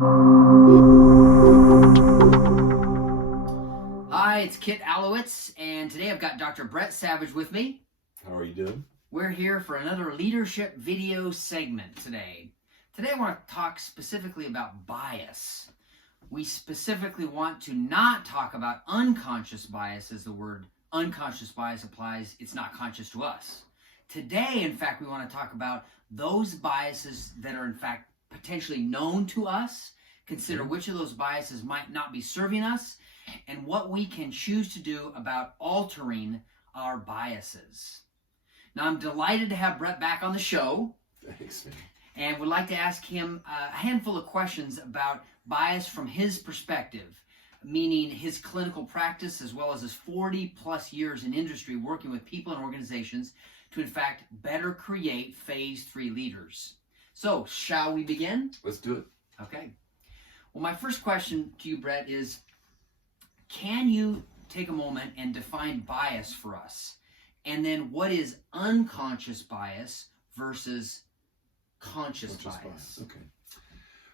Hi, it's Kit Alowitz, and today I've got Dr. Brett Savage with me. How are you doing? We're here for another leadership video segment today. Today I want to talk specifically about bias. We specifically want to not talk about unconscious bias, as the word unconscious bias applies. It's not conscious to us. Today, in fact, we want to talk about those biases that are in fact potentially known to us, consider which of those biases might not be serving us, and what we can choose to do about altering our biases. Now, I'm delighted to have Brett back on the show. Thanks, man. And would like to ask him a handful of questions about bias from his perspective, meaning his clinical practice as well as his 40 plus years in industry working with people and organizations to, in fact, better create phase 3 leaders. So, shall we begin? Let's do it. Okay. Well, my first question to you, Brett, is can you take a moment and define bias for us? And then what is unconscious bias versus conscious bias? Okay.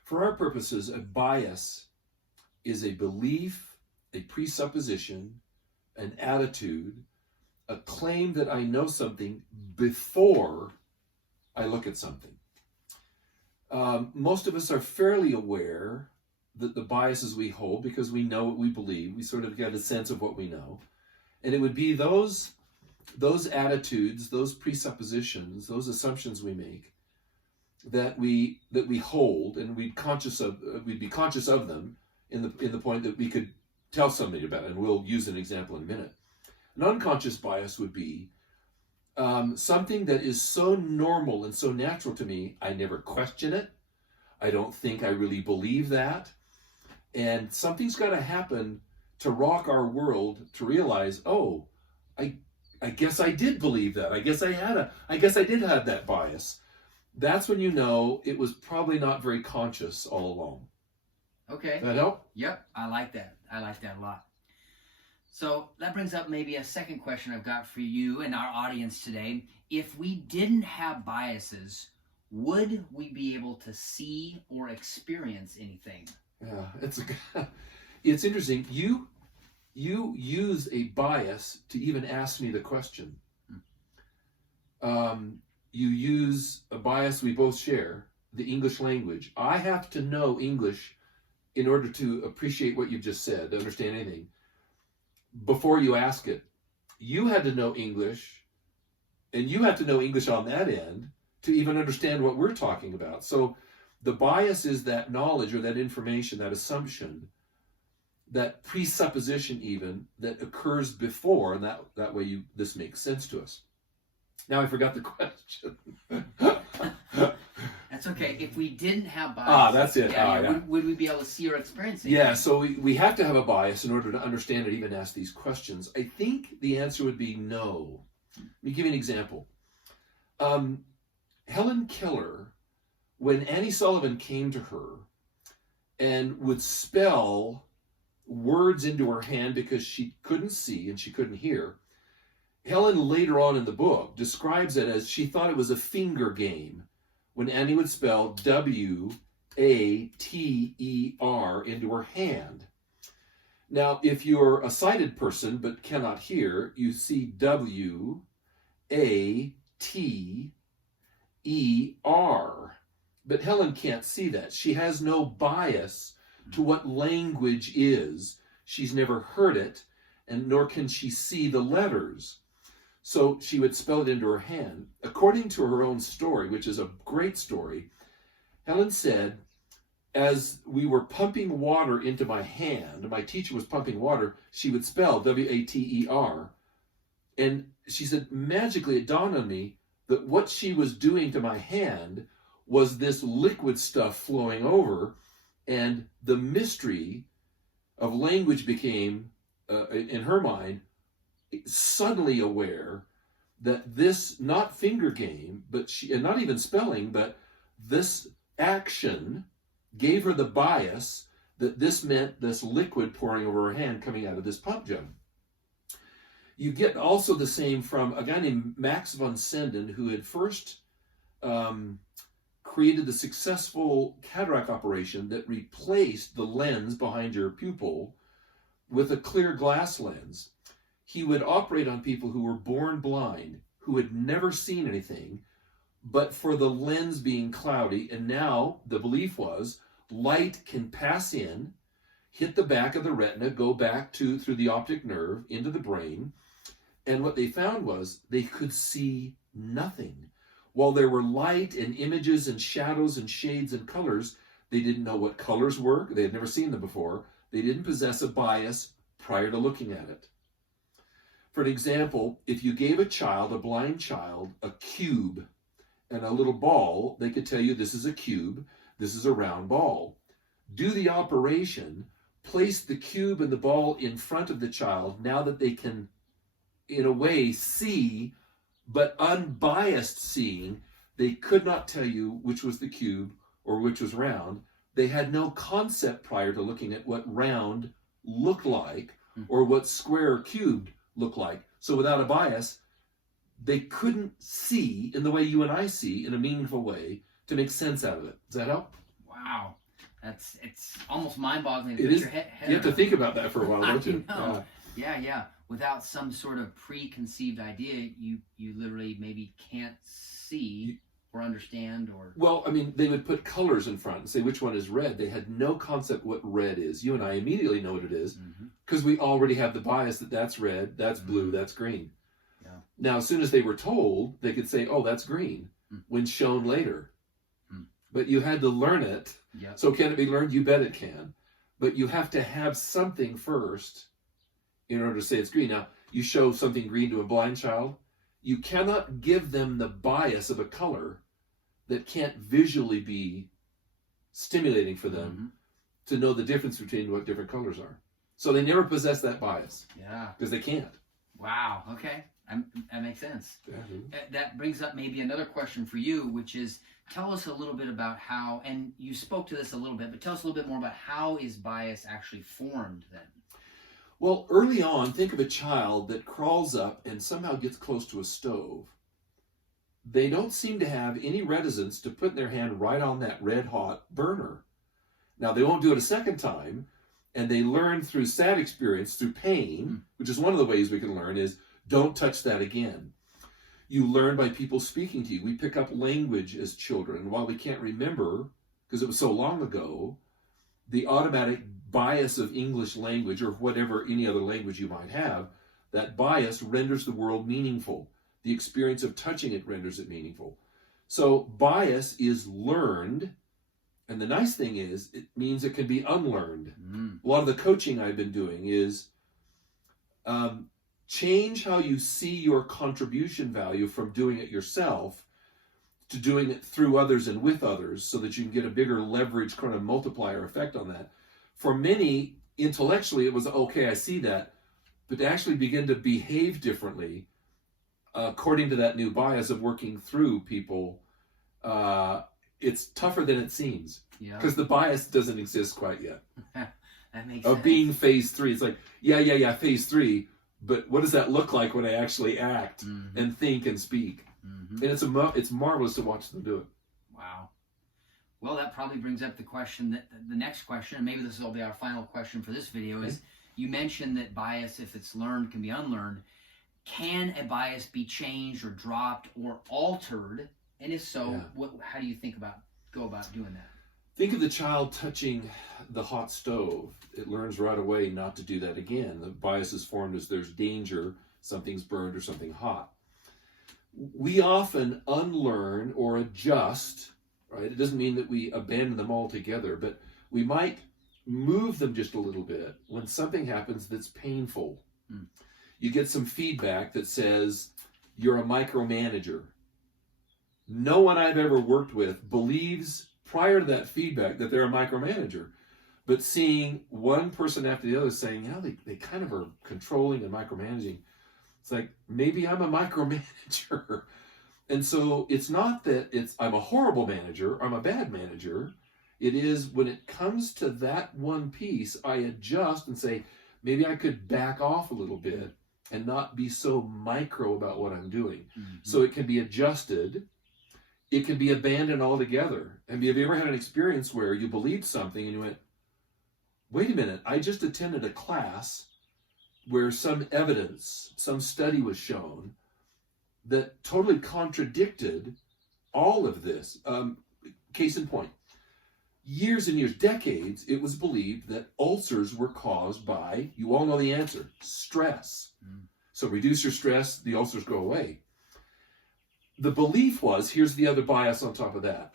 For our purposes, a bias is a belief, a presupposition, an attitude, a claim that I know something before I look at something. Most of us are fairly aware that the biases we hold, because we know what we believe, we sort of get a sense of what we know. And it would be those attitudes, those presuppositions, those assumptions we make that we hold, and we'd be conscious of them in the point that we could tell somebody about it. And we'll use an example in a minute. An unconscious bias would be something that is so normal and so natural to me, I never question it. I don't think I really believe that. And something's got to happen to rock our world to realize, oh, I guess I did believe that. I guess I did have that bias. That's when you know it was probably not very conscious all along. Okay. Does that help? Yep, I like that. I like that a lot. So that brings up maybe a second question I've got for you and our audience today. If we didn't have biases, would we be able to see or experience anything? Yeah, it's interesting. You use a bias to even ask me the question. You use a bias we both share, the English language. I have to know English in order to appreciate what you've just said, to understand anything. Before you ask it, you had to know English, and you had to know English on that end to even understand what we're talking about. So the bias is that knowledge or that information, that assumption, that presupposition even, that occurs before, and that way this makes sense to us. Now I forgot the question. That's okay. If we didn't have bias, that's it. Yeah. Would we be able to see or experience anything? Yeah, so we have to have a bias in order to understand and even ask these questions. I think the answer would be no. Let me give you an example. Helen Keller, when Annie Sullivan came to her and would spell words into her hand because she couldn't see and she couldn't hear, Helen later on in the book describes it as she thought it was a finger game when Annie would spell W-A-T-E-R into her hand. Now, if you're a sighted person but cannot hear, you see W-A-T-E-R. But Helen can't see that. She has no bias to what language is. She's never heard it, and nor can she see the letters. So she would spell it into her hand. According to her own story, which is a great story, Helen said, as we were pumping water into my hand, my teacher was pumping water, she would spell W-A-T-E-R. And she said, magically it dawned on me that what she was doing to my hand was this liquid stuff flowing over, and the mystery of language became, in her mind, suddenly aware that this, not finger game, but and not even spelling, but this action gave her the bias that this meant this liquid pouring over her hand coming out of this pump jug. You get also the same from a guy named Max von Senden, who had first created the successful cataract operation that replaced the lens behind your pupil with a clear glass lens. He would operate on people who were born blind, who had never seen anything, but for the lens being cloudy. And now the belief was light can pass in, hit the back of the retina, go back through the optic nerve into the brain. And what they found was they could see nothing. While there were light and images and shadows and shades and colors, they didn't know what colors were. They had never seen them before. They didn't possess a bias prior to looking at it. For an example, if you gave a blind child, a cube and a little ball, they could tell you this is a cube, this is a round ball. Do the operation, place the cube and the ball in front of the child now that they can, in a way, see, but unbiased seeing. They could not tell you which was the cube or which was round. They had no concept prior to looking at what round looked like or what square or cubed looked like. So without a bias, they couldn't see in the way you and I see in a meaningful way to make sense out of it. Does that help? Wow. It's almost mind-boggling. It is. You have to think about that for a while, don't you? Yeah. Without some sort of preconceived idea, you literally maybe can't see or understand or... Well, I mean, they would put colors in front and say which one is red. They had no concept what red is. You and I immediately know what it is because we already have the bias that that's red, that's blue, that's green. Yeah. Now, as soon as they were told, they could say, oh, that's green, when shown later. But you had to learn it. Yep. So can it be learned? You bet it can. But you have to have something first in order to say it's green. Now, you show something green to a blind child, you cannot give them the bias of a color that can't visually be stimulating for them to know the difference between what different colors are. So they never possess that bias. Yeah. Because they can't. Wow. Okay. That makes sense. Yeah. That brings up maybe another question for you, which is, tell us a little bit about how, and you spoke to this a little bit, but tell us a little bit more about how is bias actually formed then? Well, early on, think of a child that crawls up and somehow gets close to a stove. They don't seem to have any reticence to put their hand right on that red-hot burner. Now, they won't do it a second time, and they learn through sad experience, through pain, which is one of the ways we can learn, is don't touch that again. You learn by people speaking to you. We pick up language as children, and while we can't remember, because it was so long ago, the automatic bias of English language, or whatever any other language you might have, that bias renders the world meaningful. The experience of touching it renders it meaningful. So bias is learned, and the nice thing is it means it can be unlearned. A lot of the coaching I've been doing is change how you see your contribution value from doing it yourself to doing it through others and with others so that you can get a bigger leverage kind of multiplier effect on that. For many, intellectually, it was, okay, I see that, but to actually begin to behave differently according to that new bias of working through people, it's tougher than it seems. Because the bias doesn't exist quite yet. That makes of sense. being phase 3. It's like, yeah, phase 3, but what does that look like when I actually act and think and speak? And it's marvelous to watch them do it. Wow. Well, that probably brings up the question, that the next question, and maybe this will be our final question for this video, is you mentioned that bias, if it's learned, can be unlearned. Can a bias be changed or dropped or altered? And if so, how do you go about doing that? Think of the child touching the hot stove. It learns right away not to do that again. The bias is formed as there's danger, something's burned or something hot. We often unlearn or adjust, right? It doesn't mean that we abandon them altogether, but we might move them just a little bit when something happens that's painful. You get some feedback that says, you're a micromanager. No one I've ever worked with believes prior to that feedback that they're a micromanager. But seeing one person after the other saying, yeah, they kind of are controlling and micromanaging, it's like, maybe I'm a micromanager. And so it's not that I'm a horrible manager, I'm a bad manager. It is when it comes to that one piece, I adjust and say, maybe I could back off a little bit and not be so micro about what I'm doing. So it can be adjusted. it can be abandoned altogether. And have you ever had an experience where you believed something and you went, wait a minute, I just attended a class where some evidence, some study was shown that totally contradicted all of this. Case in point, years and years, decades, it was believed that ulcers were caused by, you all know the answer, stress. So reduce your stress, the ulcers go away. The belief was, here's the other bias on top of that.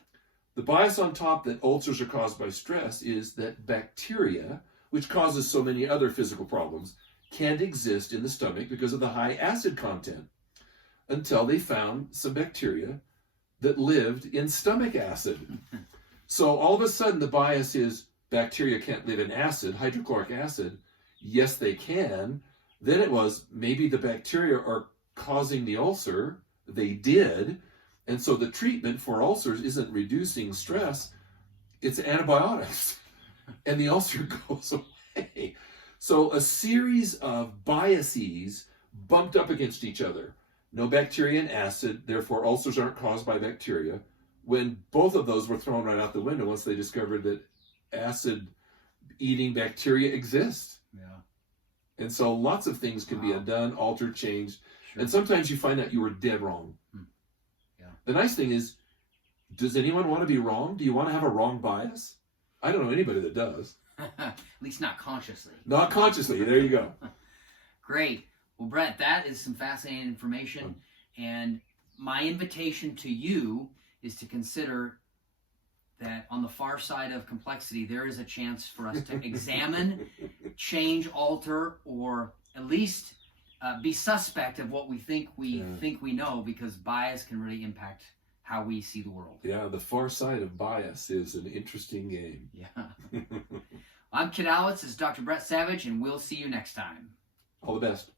The bias on top that ulcers are caused by stress is that bacteria, which causes so many other physical problems, can't exist in the stomach because of the high acid content, until they found some bacteria that lived in stomach acid. So all of a sudden the bias is bacteria can't live in acid, hydrochloric acid. Yes, they can. Then it was maybe the bacteria are causing the ulcer. They did. And so the treatment for ulcers isn't reducing stress, it's antibiotics. And the ulcer goes away. So a series of biases bumped up against each other. No bacteria and acid, therefore ulcers aren't caused by bacteria. When both of those were thrown right out the window once they discovered that acid-eating bacteria exist. Yeah. And so lots of things can be undone, altered, changed. Sure. And sometimes you find out you were dead wrong. Yeah. The nice thing is, does anyone want to be wrong? Do you want to have a wrong bias? I don't know anybody that does. At least not consciously. Not consciously. There you go. Great. Well, Brett, that is some fascinating information. And my invitation to you is to consider that on the far side of complexity, there is a chance for us to examine, change, alter, or at least be suspect of what we think we know, because bias can really impact how we see the world. Yeah, the far side of bias is an interesting game. Yeah. I'm Kid Alex, this is Dr. Brett Savage, and we'll see you next time. All the best.